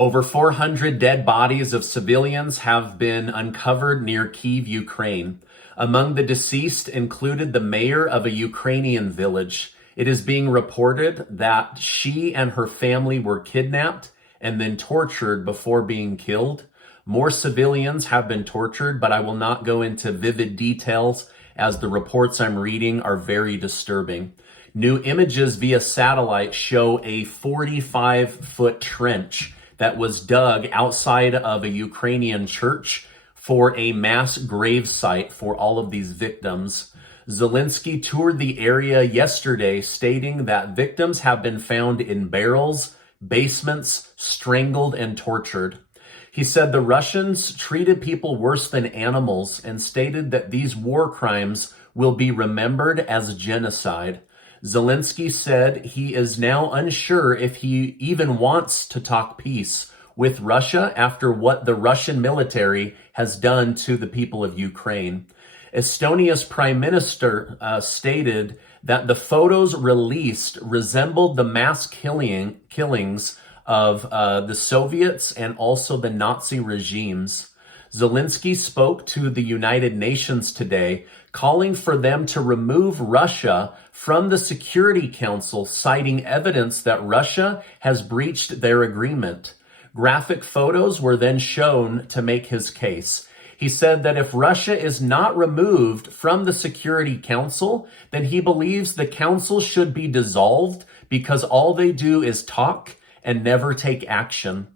Over 400 dead bodies of civilians have been uncovered near Kyiv, Ukraine. Among the deceased included the mayor of a Ukrainian village. It is being reported that she and her family were kidnapped and then tortured before being killed. More civilians have been tortured, but I will not go into vivid details as the reports I'm reading are very disturbing. New images via satellite show a 45-foot trench that was dug outside of a Ukrainian church for a mass grave site for all of these victims. Zelensky toured the area yesterday, stating that victims have been found in barrels, basements, strangled, and tortured. He said the Russians treated people worse than animals and stated that these war crimes will be remembered as genocide. Zelensky said he is now unsure if he even wants to talk peace with Russia after what the Russian military has done to the people of Ukraine. Estonia's prime minister stated that the photos released resembled the mass killings of the Soviets and also the Nazi regimes. Zelensky spoke to the United Nations today, calling for them to remove Russia from the Security Council, citing evidence that Russia has breached their agreement. Graphic photos were then shown to make his case. He said that if Russia is not removed from the Security Council, then he believes the council should be dissolved because all they do is talk and never take action.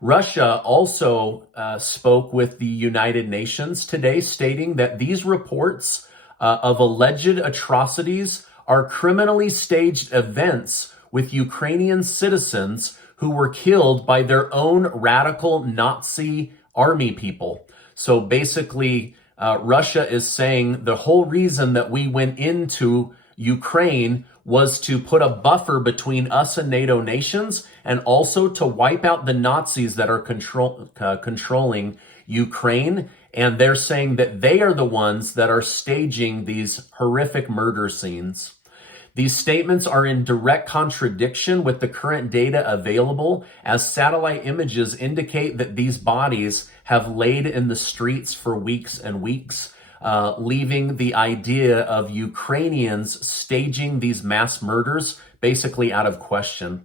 Russia also spoke with the United Nations today, stating that these reports of alleged atrocities are criminally staged events with Ukrainian citizens who were killed by their own radical Nazi army people. So basically, Russia is saying the whole reason that we went into Ukraine was to put a buffer between us and NATO nations, and also to wipe out the Nazis that are controlling Ukraine. And they're saying that they are the ones that are staging these horrific murder scenes. These statements are in direct contradiction with the current data available, as satellite images indicate that these bodies have laid in the streets for weeks and weeks, leaving the idea of Ukrainians staging these mass murders basically out of question.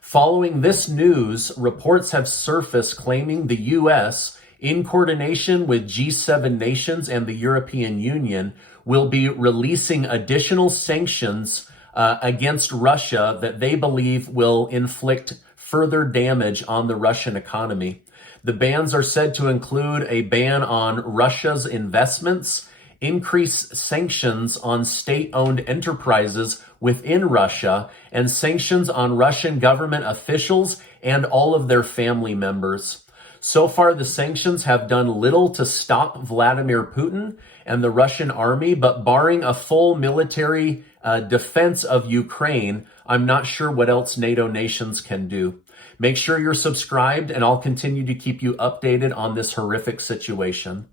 Following this news, reports have surfaced claiming the U.S., in coordination with G7 nations and the European Union, will be releasing additional sanctions against Russia that they believe will inflict further damage on the Russian economy. The bans are said to include a ban on Russia's investments, increased sanctions on state-owned enterprises within Russia, and sanctions on Russian government officials and all of their family members. So far, the sanctions have done little to stop Vladimir Putin and the Russian army, but barring a full military defense of Ukraine, I'm not sure what else NATO nations can do. Make sure you're subscribed, and I'll continue to keep you updated on this horrific situation.